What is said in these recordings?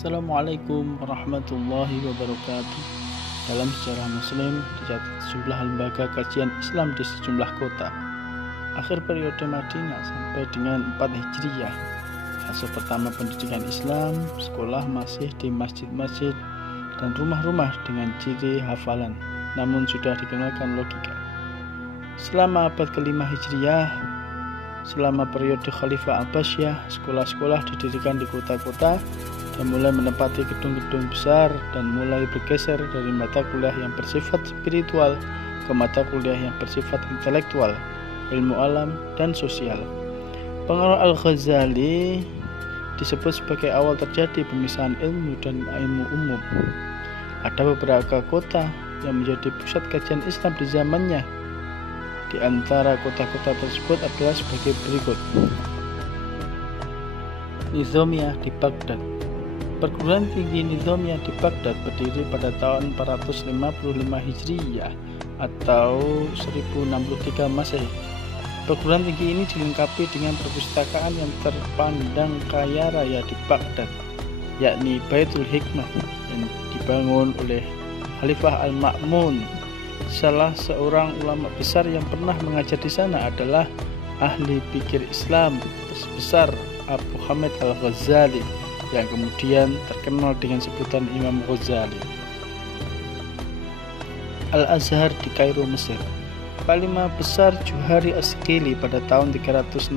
Assalamualaikum warahmatullahi wabarakatuh. Dalam sejarah Muslim dicatat sejumlah lembaga kajian Islam di sejumlah kota. Akhir periode Madinah sampai dengan 4 Hijriah, fase pertama pendidikan Islam, sekolah masih di masjid-masjid dan rumah-rumah dengan ciri hafalan, namun sudah dikenalkan logika. Selama abad ke-5 Hijriah, selama periode Khalifah Abbasiyah, sekolah-sekolah didirikan di kota-kota dan mulai menempati gedung-gedung besar dan mulai bergeser dari mata kuliah yang bersifat spiritual ke mata kuliah yang bersifat intelektual, ilmu alam, dan sosial. Pengaruh Al-Ghazali disebut sebagai awal terjadi pemisahan ilmu dan ilmu umum. Ada beberapa kota yang menjadi pusat kajian Islam di zamannya. Di antara kota-kota tersebut adalah sebagai berikut. Nizamiyah di Baghdad. Perguruan tinggi Nizamiyah di Baghdad berdiri pada tahun 455 Hijriyah atau 1063 Masehi. Perguruan tinggi ini dilengkapi dengan perpustakaan yang terpandang kaya raya di Baghdad, yakni Baitul Hikmah yang dibangun oleh Khalifah Al-Ma'mun. Salah seorang ulama besar yang pernah mengajar di sana adalah ahli pikir Islam besar Abu Hamid Al-Ghazali yang kemudian terkenal dengan sebutan Imam Ghazali. Al-Azhar di Kairo, Mesir. Panglima besar Juhari As-Sikili pada tahun 362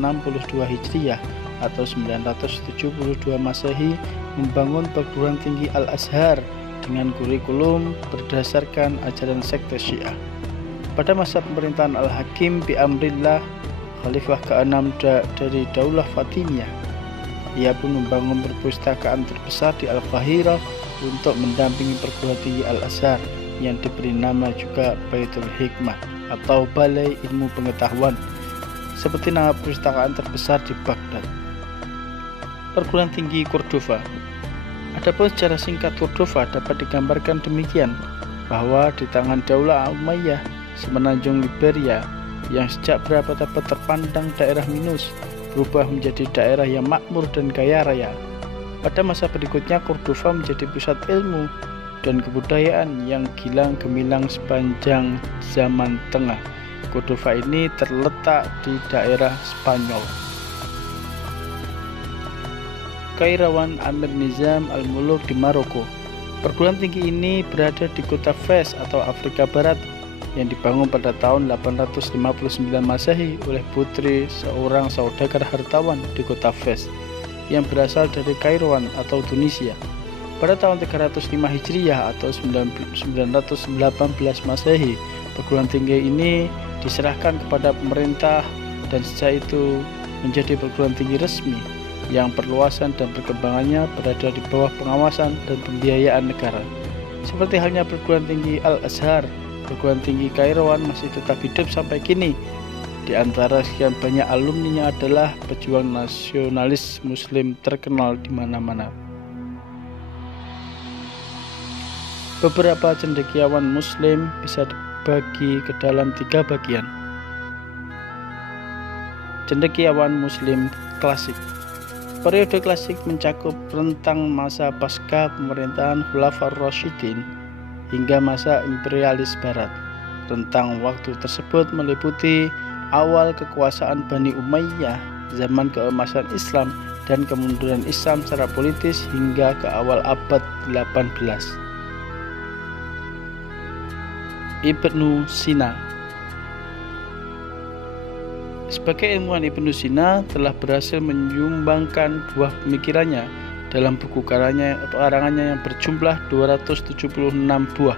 Hijriah atau 972 Masehi membangun perguruan tinggi Al-Azhar dengan kurikulum berdasarkan ajaran sekte Syiah. Pada masa pemerintahan Al-Hakim bi Amrillah, Khalifah ke-6 dari Daulah Fatimiyah, ia pun membangun perpustakaan terbesar di Al-Qahirah untuk mendampingi perguruan tinggi Al-Azhar yang diberi nama juga Baitul Hikmah atau Balai Ilmu Pengetahuan, seperti nama perpustakaan terbesar di Baghdad. Perguruan tinggi Cordova. Adapun secara singkat Cordova dapat digambarkan demikian, bahwa di tangan Daulah Umayyah, semenanjung Liberia yang sejak berabad-abad terpandang daerah minus berubah menjadi daerah yang makmur dan kaya raya. Pada masa berikutnya Cordova menjadi pusat ilmu dan kebudayaan yang gilang gemilang sepanjang zaman tengah. Cordova ini terletak di daerah Spanyol. Kairawan Amir Nizam Al-Muluk di Maroko. Perguruan tinggi ini berada di kota Fez atau Afrika Barat yang dibangun pada tahun 859 Masehi oleh putri seorang saudagar hartawan di kota Fez yang berasal dari Kairouan atau Tunisia. Pada tahun 305 Hijriah atau 918 Masehi, perguruan tinggi ini diserahkan kepada pemerintah dan sejak itu menjadi perguruan tinggi resmi yang perluasan dan perkembangannya berada di bawah pengawasan dan pembiayaan negara. Seperti halnya perguruan tinggi Al-Azhar, perguruan tinggi Kairouan masih tetap hidup sampai kini. Di antara sekian banyak alumninya adalah pejuang nasionalis Muslim terkenal di mana-mana. Beberapa cendekiawan Muslim bisa dibagi ke dalam 3 bagian. Cendekiawan Muslim klasik. Periode klasik mencakup rentang masa pasca pemerintahan Khulafaur Rasyidin hingga masa imperialis barat. Rentang waktu tersebut meliputi awal kekuasaan Bani Umayyah, zaman keemasan Islam, dan kemunduran Islam secara politis hingga ke awal abad 18. Ibnu Sina. Sebagai ilmuwan, Ibnu Sina telah berhasil menyumbangkan buah pemikirannya dalam buku karangannya yang berjumlah 276 buah.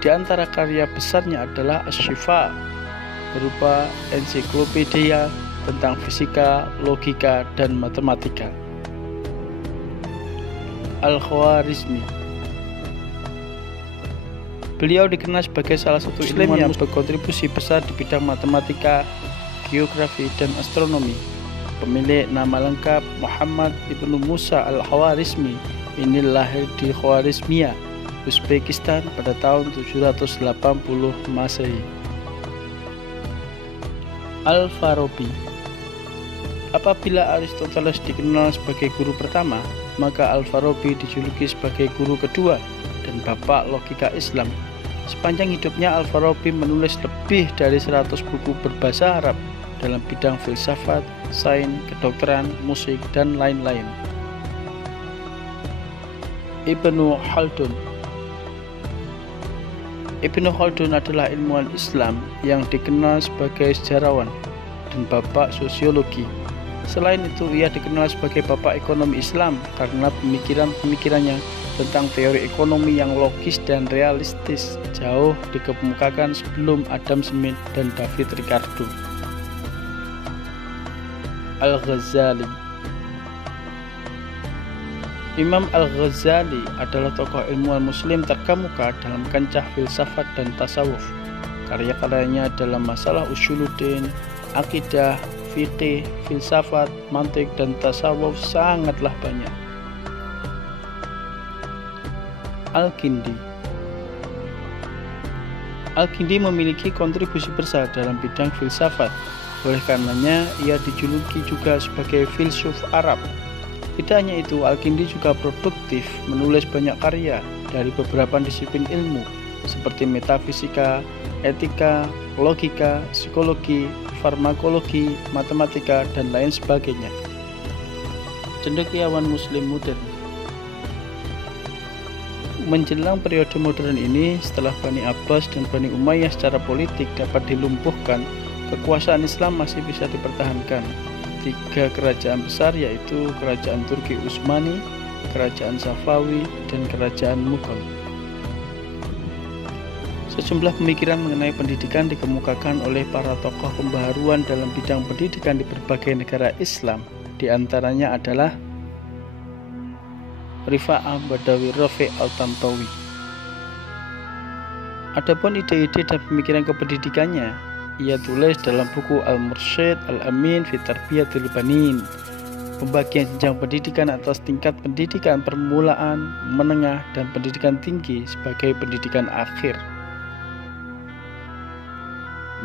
Di antara karya besarnya adalah Asy-Syifa, berupa ensiklopedia tentang fisika, logika, dan matematika. Al-Khwarizmi. Beliau dikenal sebagai salah satu ilmuwan yang berkontribusi besar di bidang matematika, geografi, dan astronomi. Pemilik nama lengkap Muhammad Ibnu Musa Al-Khwarizmi ini lahir di Khwarizmia, Uzbekistan pada tahun 780 Masehi. Al-Farabi. Apabila Aristoteles dikenal sebagai guru pertama, maka Al-Farabi dijuluki sebagai guru kedua dan bapak logika Islam. Sepanjang hidupnya Al-Farabi menulis lebih dari 100 buku berbahasa Arab dalam bidang filsafat, sains, kedokteran, musik, dan lain-lain. Ibnu Khaldun. Ibnu Khaldun adalah ilmuwan Islam yang dikenal sebagai sejarawan dan bapak sosiologi. Selain itu, ia dikenal sebagai bapak ekonomi Islam karena pemikiran-pemikirannya tentang teori ekonomi yang logis dan realistis jauh dikemukakan sebelum Adam Smith dan David Ricardo. Al-Ghazali. Imam Al-Ghazali adalah tokoh ilmuwan muslim terkemuka dalam kancah filsafat dan tasawuf. Karya-karyanya dalam masalah usuluddin, akidah, fikih, filsafat, mantik, dan tasawuf sangatlah banyak. Al-Kindi. Al-Kindi memiliki kontribusi besar dalam bidang filsafat. Oleh karenanya, ia dijuluki juga sebagai filsuf Arab. Tidak hanya itu, Al-Kindi juga produktif menulis banyak karya dari beberapa disiplin ilmu seperti metafisika, etika, logika, psikologi, farmakologi, matematika, dan lain sebagainya. Cendekiawan Muslim modern. Menjelang periode modern ini, setelah Bani Abbas dan Bani Umayyah secara politik dapat dilumpuhkan, kekuasaan Islam masih bisa dipertahankan. 3 kerajaan besar yaitu Kerajaan Turki Utsmani, Kerajaan Safawi, dan Kerajaan Mughal. Sejumlah pemikiran mengenai pendidikan dikemukakan oleh para tokoh pembaharuan dalam bidang pendidikan di berbagai negara Islam. Di antaranya adalah Rifa'ah Badawi Rafi' Al-Tantawi. Adapun ide-ide dan pemikiran kependidikannya, ia tulis dalam buku Al-Mursyid Al-Amin fi Tarbiyatil Banin, pembagian jenjang pendidikan atas tingkat pendidikan permulaan, menengah, dan pendidikan tinggi sebagai pendidikan akhir.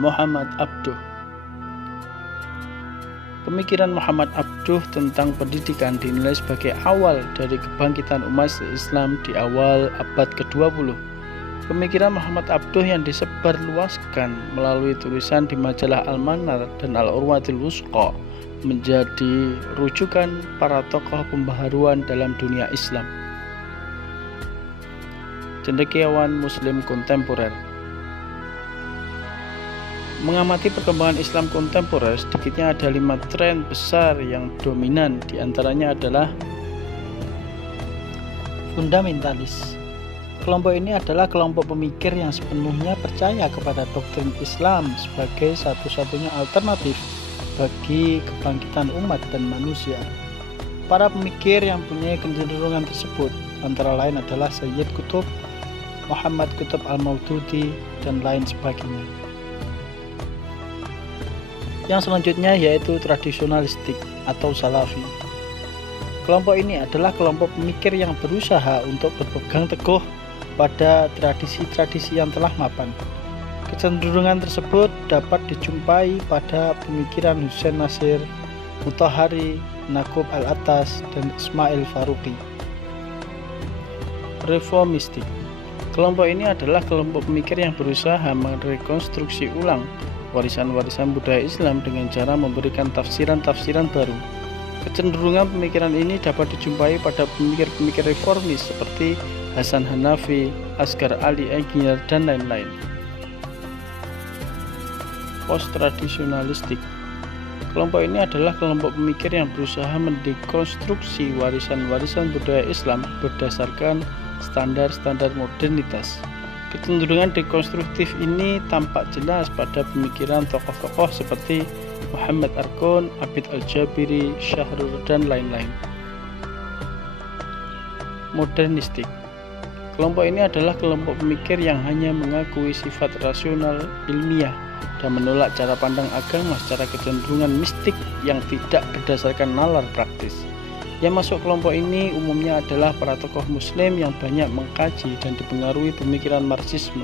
Muhammad Abduh. Pemikiran Muhammad Abduh tentang pendidikan dinilai sebagai awal dari kebangkitan umat Islam di awal abad ke-20. Pemikiran Muhammad Abduh yang disebarluaskan melalui tulisan di majalah Al-Manar dan Al-Urwatul Wusqa menjadi rujukan para tokoh pembaharuan dalam dunia Islam. Cendekiawan Muslim kontemporer. Mengamati perkembangan Islam kontemporer, sedikitnya ada 5 tren besar yang dominan. Di antaranya adalah fundamentalis. Kelompok ini adalah kelompok pemikir yang sepenuhnya percaya kepada doktrin Islam sebagai satu-satunya alternatif bagi kebangkitan umat dan manusia. Para pemikir yang punya kecenderungan tersebut antara lain adalah Sayyid Qutb, Muhammad Qutb Al-Maududi, dan lain sebagainya. Yang selanjutnya yaitu tradisionalistik atau salafi. Kelompok ini adalah kelompok pemikir yang berusaha untuk berpegang teguh pada tradisi-tradisi yang telah mapan. Kecenderungan tersebut dapat dijumpai pada pemikiran Husain Nasir, Mutahari, Naqub Al-Attas, dan Ismail Faruqi. Reformistik. Kelompok ini adalah kelompok pemikir yang berusaha merekonstruksi ulang warisan-warisan budaya Islam dengan cara memberikan tafsiran-tafsiran baru. Kecenderungan pemikiran ini dapat dijumpai pada pemikir-pemikir reformis seperti Hasan Hanafi, Asghar Ali Aghiar, dan lain-lain. Post-tradisionalistik. Kelompok ini adalah kelompok pemikir yang berusaha mendekonstruksi warisan-warisan budaya Islam berdasarkan standar-standar modernitas. Kecenderungan dekonstruktif ini tampak jelas pada pemikiran tokoh-tokoh seperti Muhammad Arkon, Abid Al-Jabiri, Syahrur, dan lain-lain. Modernistik. Kelompok ini adalah kelompok pemikir yang hanya mengakui sifat rasional ilmiah dan menolak cara pandang agama secara kecenderungan mistik yang tidak berdasarkan nalar praktis. Yang masuk kelompok ini umumnya adalah para tokoh muslim yang banyak mengkaji dan dipengaruhi pemikiran Marxisme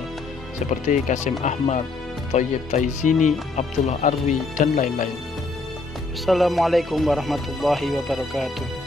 seperti Qasim Ahmad, Thayyib Taizini, Abdullah Arwi, dan lain-lain. Assalamualaikum warahmatullahi wabarakatuh.